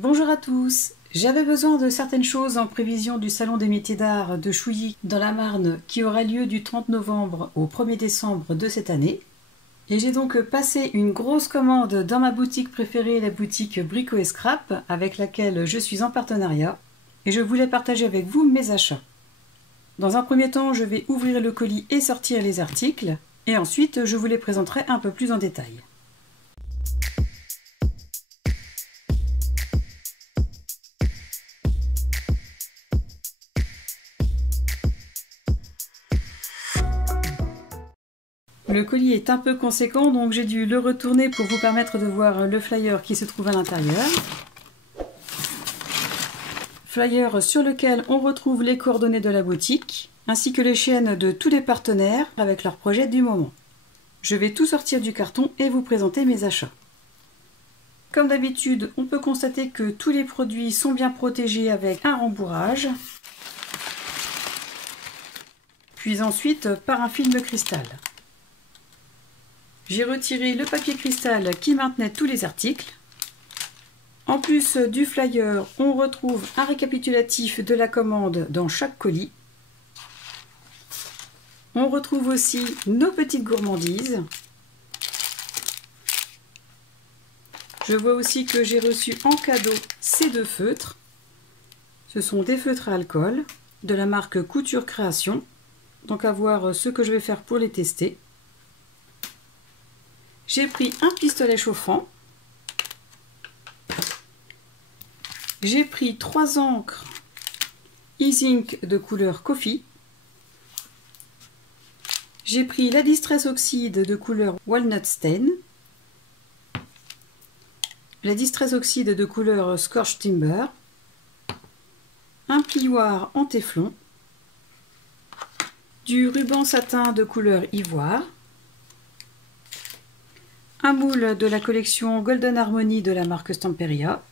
Bonjour à tous. J'avais besoin de certaines choses en prévision du Salon des métiers d'art de Chouilly dans la Marne qui aura lieu du 30 novembre au 1er décembre de cette année. Et j'ai donc passé une grosse commande dans ma boutique préférée, la boutique Brico & Scrap, avec laquelle je suis en partenariat. Et je voulais partager avec vous mes achats. Dans un premier temps, je vais ouvrir le colis et sortir les articles. Et ensuite, je vous les présenterai un peu plus en détail. Le colis est un peu conséquent, donc j'ai dû le retourner pour vous permettre de voir le flyer qui se trouve à l'intérieur. Flyer sur lequel on retrouve les coordonnées de la boutique, ainsi que les chaînes de tous les partenaires avec leurs projets du moment. Je vais tout sortir du carton et vous présenter mes achats. Comme d'habitude, on peut constater que tous les produits sont bien protégés avec un rembourrage, puis ensuite par un film cristal. J'ai retiré le papier cristal qui maintenait tous les articles. En plus du flyer, on retrouve un récapitulatif de la commande dans chaque colis. On retrouve aussi nos petites gourmandises. Je vois aussi que j'ai reçu en cadeau ces deux feutres. Ce sont des feutres à alcool de la marque Couture Création. Donc à voir ce que je vais faire pour les tester. J'ai pris un pistolet chauffant. J'ai pris 3 encres E-Ink de couleur Coffee. J'ai pris la Distress Oxide de couleur Walnut Stain. La Distress Oxide de couleur Scorch Timber. Un plioir en téflon. Du ruban satin de couleur ivoire. Un moule de la collection Golden Harmony de la marque Stamperia.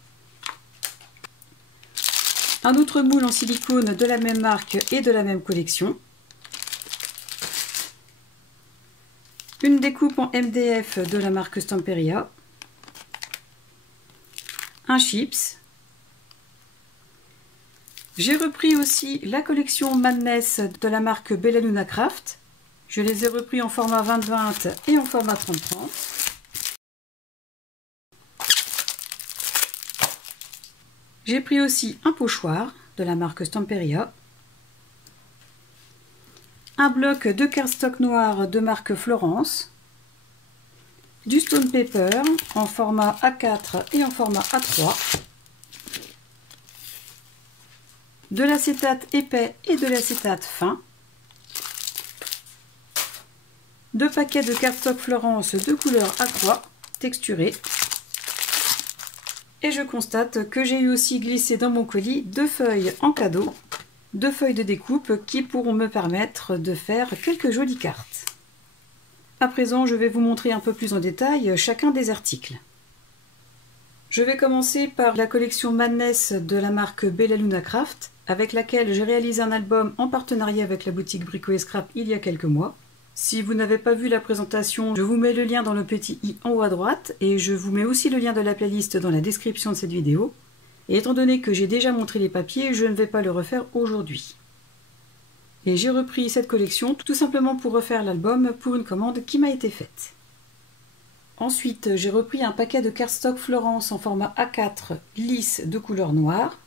Un autre moule en silicone de la même marque et de la même collection. Une découpe en MDF de la marque Stamperia. Un chips. J'ai repris aussi la collection Madness de la marque Bella Luna Craft. Je les ai repris en format 20-20 et en format 30-30. J'ai pris aussi un pochoir de la marque Stamperia, un bloc de cardstock noir de marque Florence, du stone paper en format A4 et en format A3, de l'acétate épais et de l'acétate fin, 2 paquets de cardstock Florence de couleur A3 texturé. Et je constate que j'ai eu aussi glissé dans mon colis 2 feuilles en cadeau, 2 feuilles de découpe qui pourront me permettre de faire quelques jolies cartes. À présent, je vais vous montrer un peu plus en détail chacun des articles. Je vais commencer par la collection Madness de la marque Bella Luna Craft, avec laquelle j'ai réalisé un album en partenariat avec la boutique Brico & Scrap il y a quelques mois. Si vous n'avez pas vu la présentation, je vous mets le lien dans le petit i en haut à droite et je vous mets aussi le lien de la playlist dans la description de cette vidéo. Et étant donné que j'ai déjà montré les papiers, je ne vais pas le refaire aujourd'hui. Et j'ai repris cette collection tout simplement pour refaire l'album pour une commande qui m'a été faite. Ensuite, j'ai repris un paquet de cardstock Florence en format A4 lisse de couleur noire.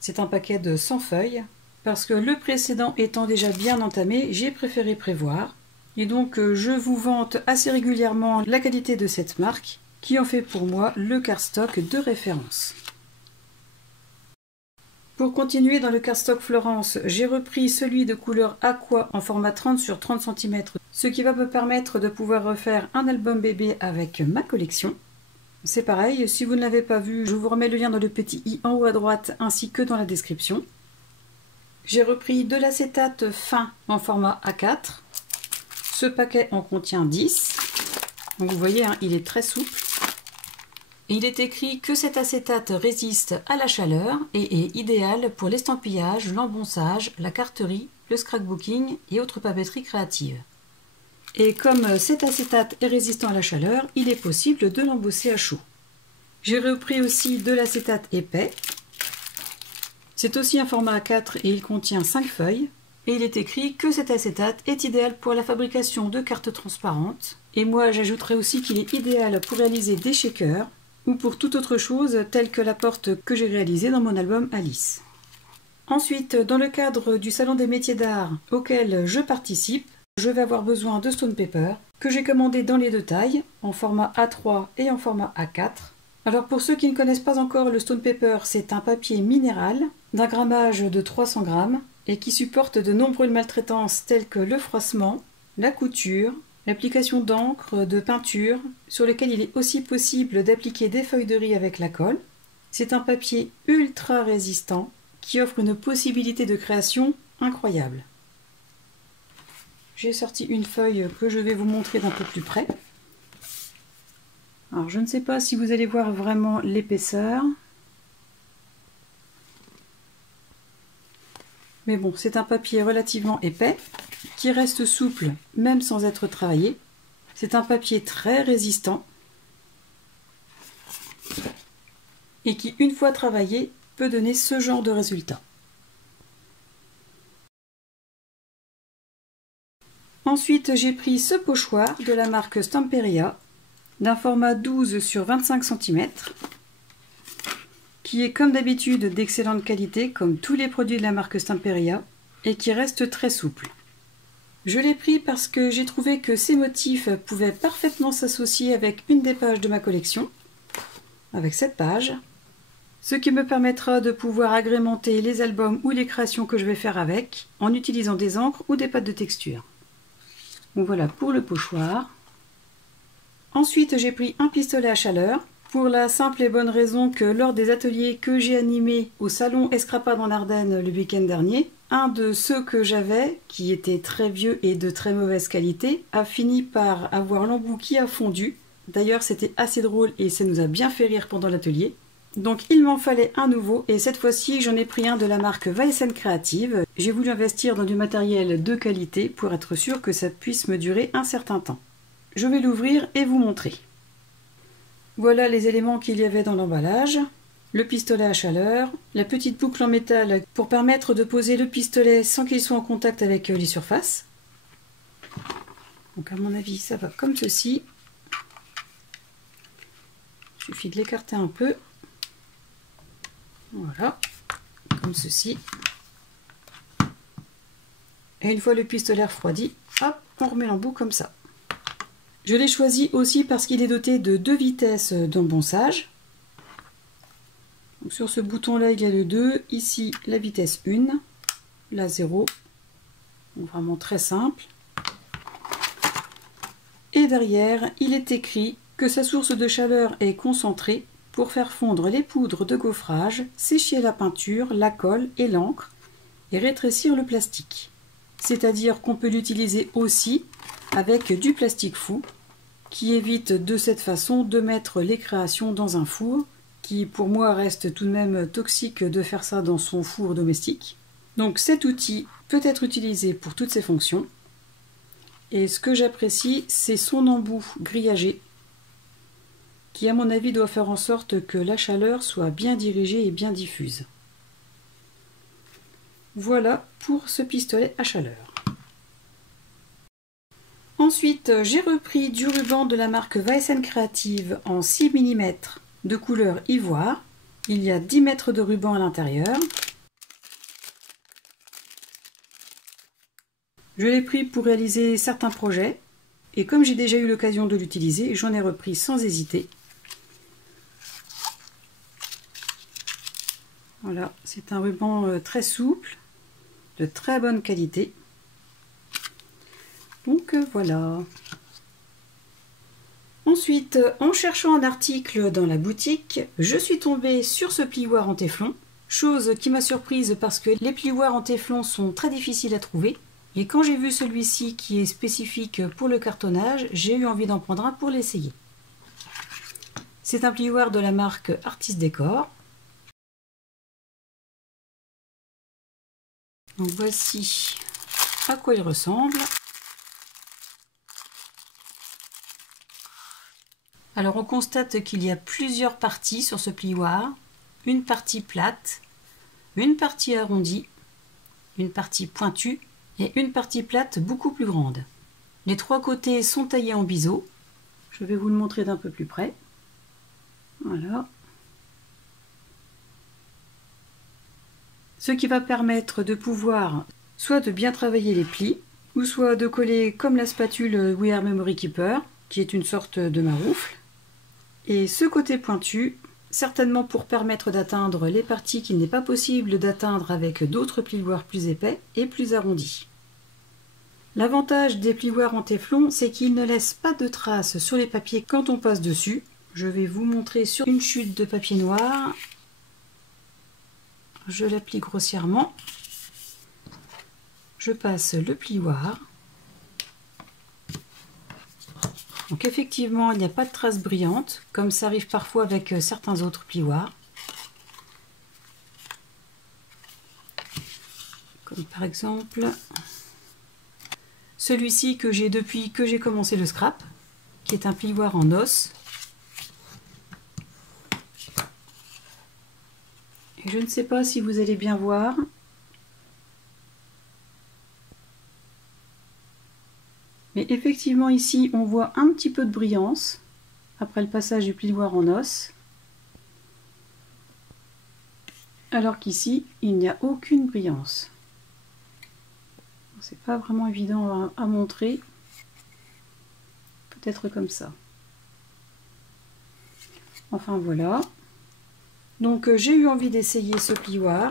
C'est un paquet de 100 feuilles. Parce que le précédent étant déjà bien entamé, j'ai préféré prévoir. Et donc je vous vante assez régulièrement la qualité de cette marque qui en fait pour moi le cardstock de référence. Pour continuer dans le cardstock Florence, j'ai repris celui de couleur aqua en format 30 sur 30 cm, ce qui va me permettre de pouvoir refaire un album bébé avec ma collection. C'est pareil, si vous ne l'avez pas vu, je vous remets le lien dans le petit i en haut à droite ainsi que dans la description. J'ai repris de l'acétate fin en format A4. Ce paquet en contient 10. Donc vous voyez, hein, il est très souple. Et il est écrit que cet acétate résiste à la chaleur et est idéal pour l'estampillage, l'embonçage, la carterie, le scrapbooking et autres papeteries créatives. Et comme cet acétate est résistant à la chaleur, il est possible de l'embosser à chaud. J'ai repris aussi de l'acétate épais. C'est aussi un format A4 et il contient 5 feuilles. Et il est écrit que cet acétate est idéal pour la fabrication de cartes transparentes. Et moi j'ajouterai aussi qu'il est idéal pour réaliser des shakers ou pour toute autre chose telle que la porte que j'ai réalisée dans mon album Alice. Ensuite, dans le cadre du Salon des métiers d'art auquel je participe, je vais avoir besoin de stone paper que j'ai commandé dans les deux tailles, en format A3 et en format A4. Alors pour ceux qui ne connaissent pas encore, le stone paper, c'est un papier minéral d'un grammage de 300 grammes et qui supporte de nombreuses maltraitances telles que le froissement, la couture, l'application d'encre, de peinture, sur lequel il est aussi possible d'appliquer des feuilles de riz avec la colle. C'est un papier ultra résistant qui offre une possibilité de création incroyable. J'ai sorti une feuille que je vais vous montrer d'un peu plus près. Alors je ne sais pas si vous allez voir vraiment l'épaisseur. Mais bon, c'est un papier relativement épais, qui reste souple même sans être travaillé. C'est un papier très résistant et qui, une fois travaillé, peut donner ce genre de résultat. Ensuite, j'ai pris ce pochoir de la marque Stamperia, d'un format 12 sur 25 cm, qui est comme d'habitude d'excellente qualité, comme tous les produits de la marque Stamperia, et qui reste très souple. Je l'ai pris parce que j'ai trouvé que ces motifs pouvaient parfaitement s'associer avec une des pages de ma collection, avec cette page, ce qui me permettra de pouvoir agrémenter les albums ou les créations que je vais faire avec, en utilisant des encres ou des pâtes de texture. Donc voilà pour le pochoir. Ensuite, j'ai pris un pistolet à chaleur, pour la simple et bonne raison que lors des ateliers que j'ai animés au salon Escrapade en Ardennes le week-end dernier, un de ceux que j'avais, qui était très vieux et de très mauvaise qualité, a fini par avoir l'embout qui a fondu. D'ailleurs, c'était assez drôle et ça nous a bien fait rire pendant l'atelier. Donc il m'en fallait un nouveau et cette fois-ci j'en ai pris un de la marque Weissen Creative. J'ai voulu investir dans du matériel de qualité pour être sûr que ça puisse me durer un certain temps. Je vais l'ouvrir et vous montrer. Voilà les éléments qu'il y avait dans l'emballage. Le pistolet à chaleur, la petite boucle en métal pour permettre de poser le pistolet sans qu'il soit en contact avec les surfaces. Donc à mon avis ça va comme ceci. Il suffit de l'écarter un peu. Voilà, comme ceci. Et une fois le pistolet refroidi, hop, on remet l'embout comme ça. Je l'ai choisi aussi parce qu'il est doté de 2 vitesses d'embossage. Donc sur ce bouton-là, il y a le 2. Ici, la vitesse 1, la 0. Donc vraiment très simple. Et derrière, il est écrit que sa source de chaleur est concentrée pour faire fondre les poudres de gaufrage, sécher la peinture, la colle et l'encre et rétrécir le plastique. C'est-à-dire qu'on peut l'utiliser aussi avec du plastique fou qui évite de cette façon de mettre les créations dans un four qui pour moi reste tout de même toxique de faire ça dans son four domestique. Donc cet outil peut être utilisé pour toutes ces fonctions et ce que j'apprécie c'est son embout grillagé qui à mon avis doit faire en sorte que la chaleur soit bien dirigée et bien diffuse. Voilà pour ce pistolet à chaleur. Ensuite, j'ai repris du ruban de la marque Weissen Creative en 6 mm de couleur ivoire. Il y a 10 mètres de ruban à l'intérieur. Je l'ai pris pour réaliser certains projets et comme j'ai déjà eu l'occasion de l'utiliser, j'en ai repris sans hésiter. Voilà, c'est un ruban très souple, de très bonne qualité. Donc voilà. Ensuite, en cherchant un article dans la boutique, je suis tombée sur ce plioir en téflon, chose qui m'a surprise parce que les plioirs en téflon sont très difficiles à trouver. Et quand j'ai vu celui-ci qui est spécifique pour le cartonnage, j'ai eu envie d'en prendre un pour l'essayer. C'est un plioir de la marque Artist Décor. Donc voici à quoi il ressemble. Alors on constate qu'il y a plusieurs parties sur ce plioir. Une partie plate, une partie arrondie, une partie pointue et une partie plate beaucoup plus grande. Les trois côtés sont taillés en biseau. Je vais vous le montrer d'un peu plus près. Voilà. Ce qui va permettre de pouvoir soit de bien travailler les plis, ou soit de coller comme la spatule We Are Memory Keeper, qui est une sorte de maroufle. Et ce côté pointu, certainement pour permettre d'atteindre les parties qu'il n'est pas possible d'atteindre avec d'autres plioirs plus épais et plus arrondis. L'avantage des plioirs en téflon, c'est qu'ils ne laissent pas de traces sur les papiers quand on passe dessus. Je vais vous montrer sur une chute de papier noir. Je l'applique grossièrement. Je passe le plioir. Donc effectivement, il n'y a pas de traces brillantes, comme ça arrive parfois avec certains autres plioirs. Comme par exemple celui-ci que j'ai depuis que j'ai commencé le scrap, qui est un plioir en os. Et je ne sais pas si vous allez bien voir. Mais effectivement ici on voit un petit peu de brillance après le passage du plioir en os, alors qu'ici il n'y a aucune brillance. C'est pas vraiment évident à montrer, peut-être comme ça. Enfin voilà. Donc j'ai eu envie d'essayer ce plioir.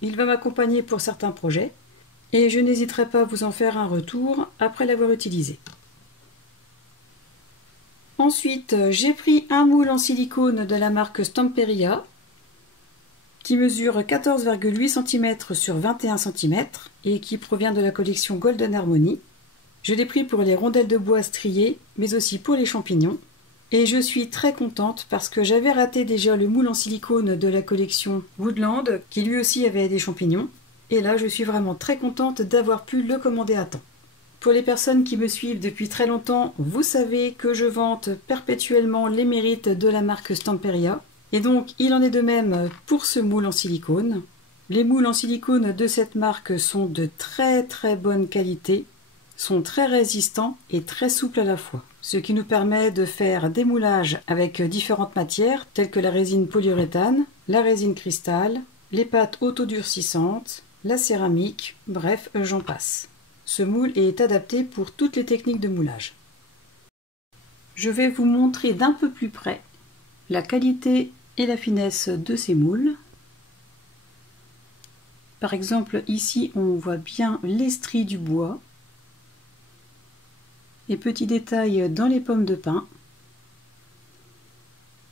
Il va m'accompagner pour certains projets. Et je n'hésiterai pas à vous en faire un retour après l'avoir utilisé. Ensuite, j'ai pris un moule en silicone de la marque Stamperia qui mesure 14,8 cm sur 21 cm et qui provient de la collection Golden Harmony. Je l'ai pris pour les rondelles de bois striées, mais aussi pour les champignons. Et je suis très contente parce que j'avais raté déjà le moule en silicone de la collection Woodland qui lui aussi avait des champignons. Et là, je suis vraiment très contente d'avoir pu le commander à temps. Pour les personnes qui me suivent depuis très longtemps, vous savez que je vante perpétuellement les mérites de la marque Stamperia. Et donc, il en est de même pour ce moule en silicone. Les moules en silicone de cette marque sont de très bonne qualité, sont très résistants et très souples à la fois. Ce qui nous permet de faire des moulages avec différentes matières, telles que la résine polyuréthane, la résine cristal, les pâtes autodurcissantes, la céramique, bref, j'en passe. Ce moule est adapté pour toutes les techniques de moulage. Je vais vous montrer d'un peu plus près la qualité et la finesse de ces moules. Par exemple, ici, on voit bien l'estrie du bois. Et petits détails dans les pommes de pin,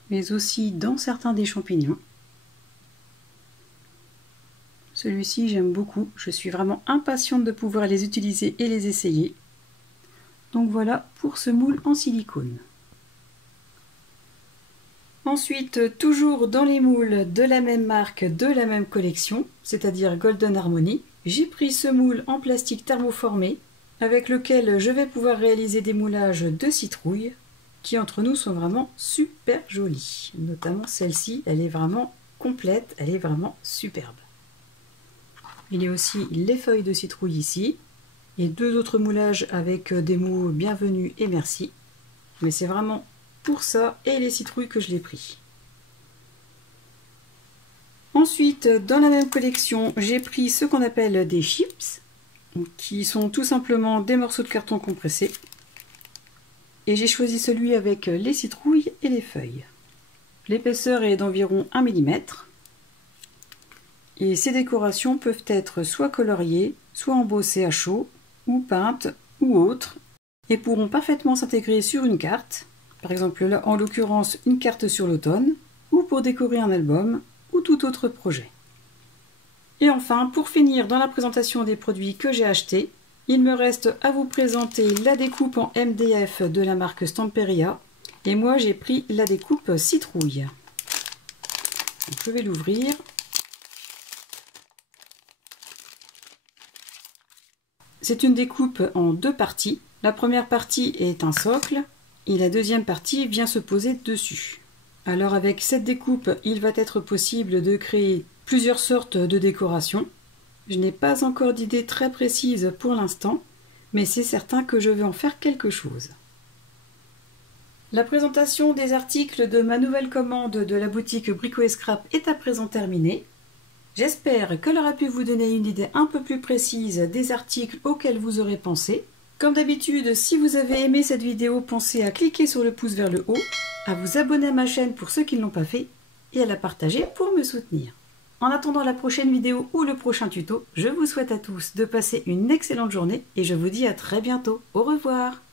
mais aussi dans certains des champignons. Celui-ci, j'aime beaucoup. Je suis vraiment impatiente de pouvoir les utiliser et les essayer. Donc voilà pour ce moule en silicone. Ensuite, toujours dans les moules de la même marque, de la même collection, c'est-à-dire Golden Harmony, j'ai pris ce moule en plastique thermoformé avec lequel je vais pouvoir réaliser des moulages de citrouilles qui entre nous sont vraiment super jolies. Notamment celle-ci, elle est vraiment complète, elle est vraiment superbe. Il y a aussi les feuilles de citrouille ici et deux autres moulages avec des mots bienvenue et merci. Mais c'est vraiment pour ça et les citrouilles que je l'ai pris. Ensuite, dans la même collection, j'ai pris ce qu'on appelle des chips, qui sont tout simplement des morceaux de carton compressés. Et j'ai choisi celui avec les citrouilles et les feuilles. L'épaisseur est d'environ 1 mm. Et ces décorations peuvent être soit coloriées, soit embossées à chaud, ou peintes, ou autres, et pourront parfaitement s'intégrer sur une carte, par exemple là en l'occurrence une carte sur l'automne, ou pour décorer un album, ou tout autre projet. Et enfin, pour finir dans la présentation des produits que j'ai achetés, il me reste à vous présenter la découpe en MDF de la marque Stamperia, et moi j'ai pris la découpe citrouille. Donc, je vais l'ouvrir. C'est une découpe en deux parties. La première partie est un socle Et la deuxième partie vient se poser dessus. Alors avec cette découpe, il va être possible de créer plusieurs sortes de décorations. Je n'ai pas encore d'idée très précise pour l'instant, mais c'est certain que je vais en faire quelque chose. La présentation des articles de ma nouvelle commande de la boutique Brico & Scrap est à présent terminée. J'espère qu'elle aura pu vous donner une idée un peu plus précise des articles auxquels vous aurez pensé. Comme d'habitude, si vous avez aimé cette vidéo, pensez à cliquer sur le pouce vers le haut, à vous abonner à ma chaîne pour ceux qui ne l'ont pas fait, et à la partager pour me soutenir. En attendant la prochaine vidéo ou le prochain tuto, je vous souhaite à tous de passer une excellente journée et je vous dis à très bientôt. Au revoir!